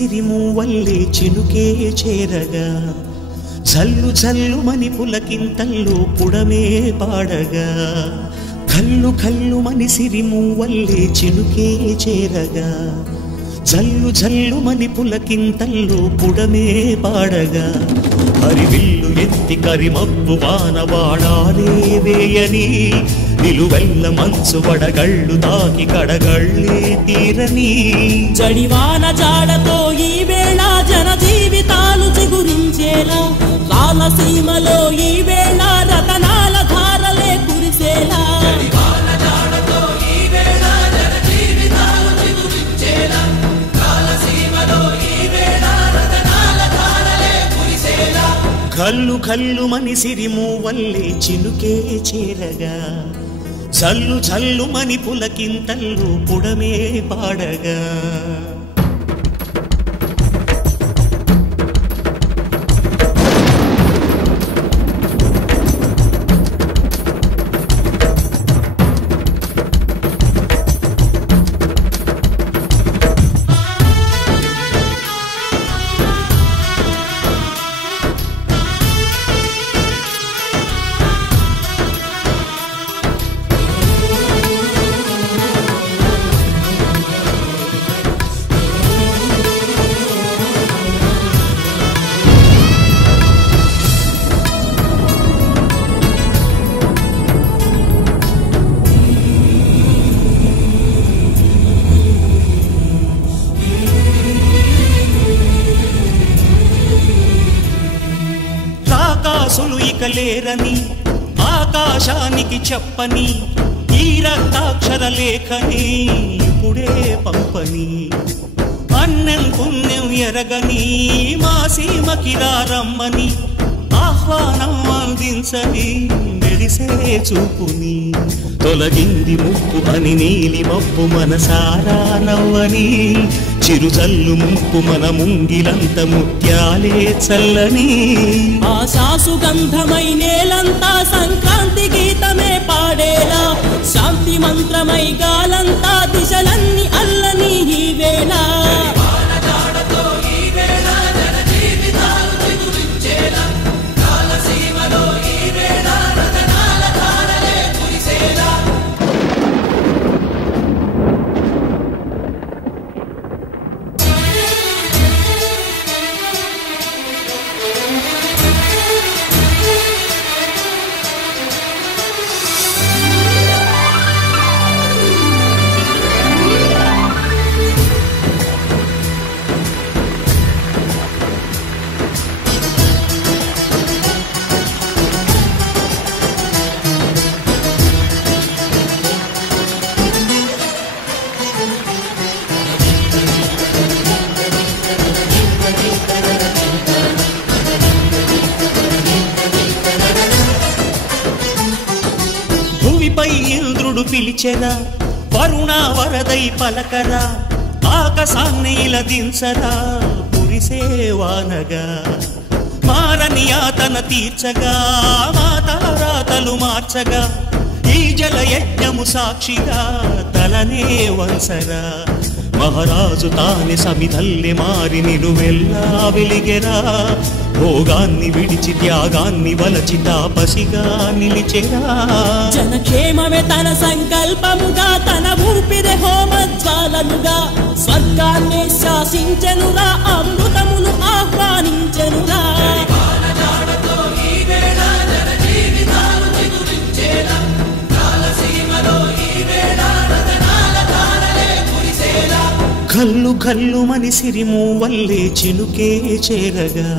సిరిమూవల్లే చినుకే చేరగా జల్లు జల్లుమని పులకింతల్లో పుడమే పాడగా కల్లు కల్లుమని సిరిమూవల్లే చినుకే చేరగా జల్లు జల్లుమని పులకింతల్లో పుడమే పాడగా హరివిల్లు ఎత్తి కరిమబ్బు వానవాడాలే వేయని నిలువెల్ల మంచు వడగళ్ళు తాకి కడగళ్ళే తీరని జడివాన జాడతో ఈ వేళ జన జీవితాలు చిగురించేలా రాలసీమలో ఈ వేళ రతనాల ధారలే కురిసేలా కల్లు కల్లుమని సిరిమూవల్లే చినుకే చేరగా జల్లు జల్లుమని పులకింతల్లో పుడమే పాడగా లేరని ఆకాశానికి చెప్పని ఈ రక్తాక్షర లేఖని ఇప్పుడే పంపని అన్నం పుణ్యం ఎరగని మా సీమకి రమ్మని ఆహ్వానం అందించని మెరిసే చూపుని తొలగింది ముప్పు అని నీలి మప్పు మనసారా నవ్వని చిరుజల్లు ముప్పు మన ముంగిలంత ముత్యాలే చల్లని ఆశాసు గంధమై నేలంతా సంక్రాంతి గీతమే పాడేలా శాంతి మంత్రమై గాలంతా దిశలన్నీ అల్లని ఈ వేళ ఇంద్రుడు పిలిచెరా వరుణ వరదై పలకరా ఆకాశాన్ని ఇలా దించరా కురిసే వానగా మారని ఆతన తీర్చగా మాతారాతలు మార్చగా ఈ జల యజ్ఞము సాక్షిగా తలనే వంసరా మహారాజు తానే సమిధల్లె మారి నిలువెల్లా వెలిగెరా భోగాన్ని విడిచి త్యాగాన్ని వలచి తాపసిగా నిలిచెరా జనక్షేమమే తన సంకల్పముగా తన ఊపిరి హోమజ్వాలలుగా స్వర్గాన్ని శాసించెనురా అమృతమును ఆహ్వానించెనురా కల్లు కల్లుమని సిరిమూవల్లే చినుకే చేరగా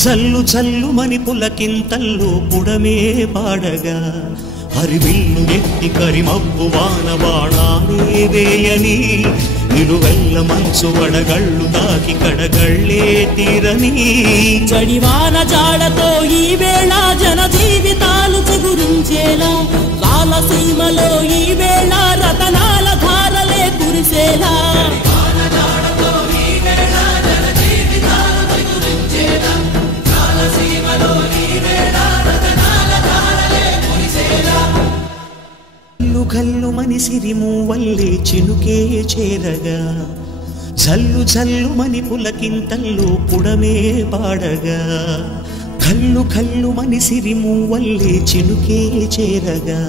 జల్లు జల్లుమని పులకింతల్లో పుడమే పాడగా హరివిల్లు ఎత్తి కరిమబ్బు వానవాడాలే వేయని నిలువెల్ల మంచు వడగళ్ళు తాకి కడగళ్ళే తీరని జడివాన జాడతో ఈ వేళ జన జీవితాలు చిగురించేలా రాలసీమలో ఈ వేళ రతనాల ధారలే కురిసేలా గల్లుమని సిరిమూవల్లే చినుకే చేరగా జల్లు జల్లుమని పులకింతల్లో పుడమే పాడగా కళ్ళు కళ్ళుమని సిరిమూవల్లే చినుకే చేరగా